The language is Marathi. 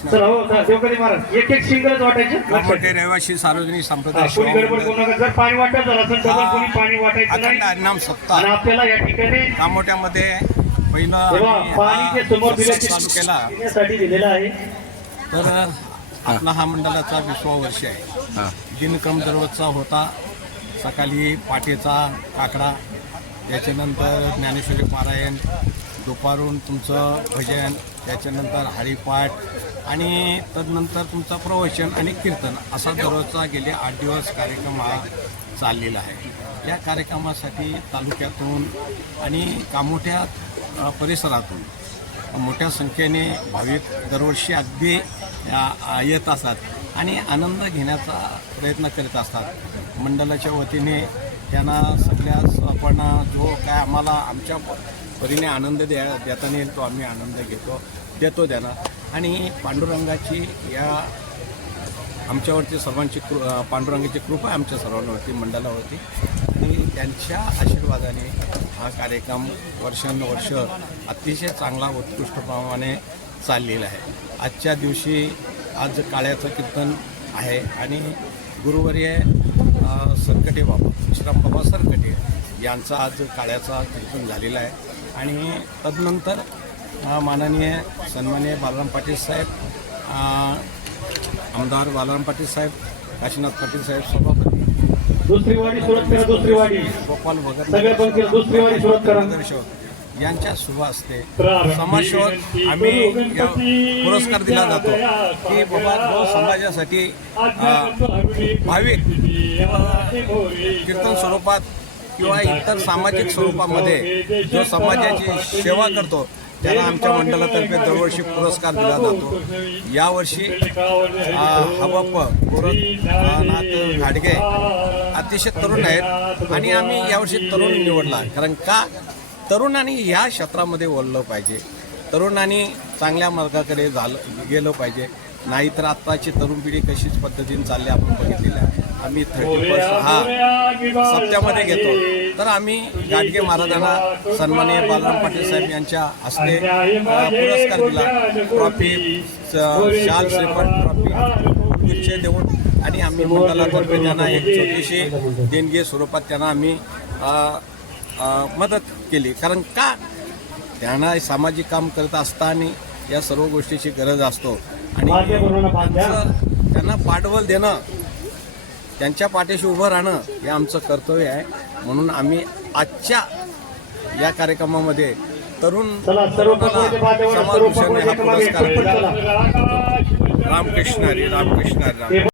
हो चला, देवकरी महाराज. एक एक सिंगलच वाटायचे लक्षात मोठे रहिवासी सार्वजनिक हा, संप्रदाय कोणी सेवा गडबड करू मंडळ नका. जर पाणी वाटत झालं असेल डबल कोणी पाणी वाटायचं अखंड नाही. हरिनाम आणि सप्ताह आपल्याला या ठिकाणी कामोट्यामध्ये पहिलं तेव्हा आम्ही पाणी हा जे समोर उत्सव चालू केला. दिल्यासाठी दिलेलं आहे. तर आपला हा मंडळाचा विश्वा वर्ष आहे दिनक्रम दररोजचा होता. सकाळी पाटेचा काकडा त्याच्यानंतर ज्ञानेश्वरी पारायण दुपारून तुमचं भजन त्याच्यानंतर हरिपाठ आणि तदनंतर तुमचा प्रवचन आणि कीर्तन असा दररोजचा गेले आठ दिवस कार्यक्रम हा चाललेला आहे. या कार्यक्रमासाठी तालुक्यातून आणि कामोठ्या परिसरातून मोठ्या संख्येने भाविक दरवर्षी अगदी येत असतात आणि आनंद घेण्याचा प्रयत्न करीत असतात. मंडळाच्या वतीने त्यांना सगळ्याच आपण जो काय आम्हाला आमच्या परीने आनंद द्या देताना येईल तो आम्ही आनंद घेतो देतो त्यांना आणि पांडुरंगाची या आमच्यावरती सर्वांची कृ पांडुरंगाची कृपा आमच्या सर्वांवरती मंडळावरती. आणि त्यांच्या आशीर्वादाने हा कार्यक्रम वर्षानुवर्ष अतिशय चांगला उत्कृष्टप्रमाणे चाललेला आहे. आजच्या दिवशी आज काळ्याचं कीर्तन आहे आणि गुरुवर्य सरकटे बाबा विश्राम बाबा सरकटे यांचा आज काळ्याचा कीर्तन झालेला आहे. आणि तदनंतर माननीय सन्माननीय बालराम पाटील साहेब आमदार बालराम पाटील साहेब काशीनाथ पाटील साहेब सभापती दुसरी वाडी सुरत करा दुसरी वाडी गोपाल भगत दुसरी वाडी सुरत करा यांच्या शुभ असते समाजसेवक आम्ही पुरस्कार दिला जातो. की बाबा जो समाजासाठी भाविक कीर्तन स्वरूपात किंवा इतर सामाजिक स्वरूपामध्ये जो समाजाची सेवा करतो त्याला आमच्या मंडळातर्फे दरवर्षी पुरस्कार दिला जातो. यावर्षी अ, हबप गोरखनाथ घाडगे अतिशय तरुण आहेत आणि आम्ही यावर्षी तरुण निवडला. कारण का? तरुणांनी ह्या क्षेत्रामध्ये वळलं पाहिजे. तरुणांनी चांगल्या मार्गाकडे झालं गेलं पाहिजे. नाहीतर आत्ताची तरुण पिढी कशीच पद्धतीने चालली आपण बघितलेलं आहे. आम्ही थर्टी पर्सेंट हा सप्त्यामध्ये घेतो. तर आम्ही गाडगे महाराजांना सन्माननीय बालराम पाटील साहेब यांच्या हस्ते पुरस्कार दिला. ट्रॉफी शाल श्रीफळ ट्रॉफी गुच्छ देऊन आणि आम्ही मंडळातर्फे त्यांना एक छोटीशी देणगी स्वरूपात त्यांना आम्ही मदत केली. कारण का? त्यांना सामाजिक काम करत असताना या सर्व गोष्टीची गरज असतो. आणि त्यांना पाठबळ देणं त्यांच्या पाठीशी उभं राहणं हे आमचं कर्तव्य आहे. म्हणून आम्ही आजच्या या कार्यक्रमामध्ये तरुण समाज भूषण हा पुरस्कार रामकृष्ण हरी रामकृष्ण हरी. राम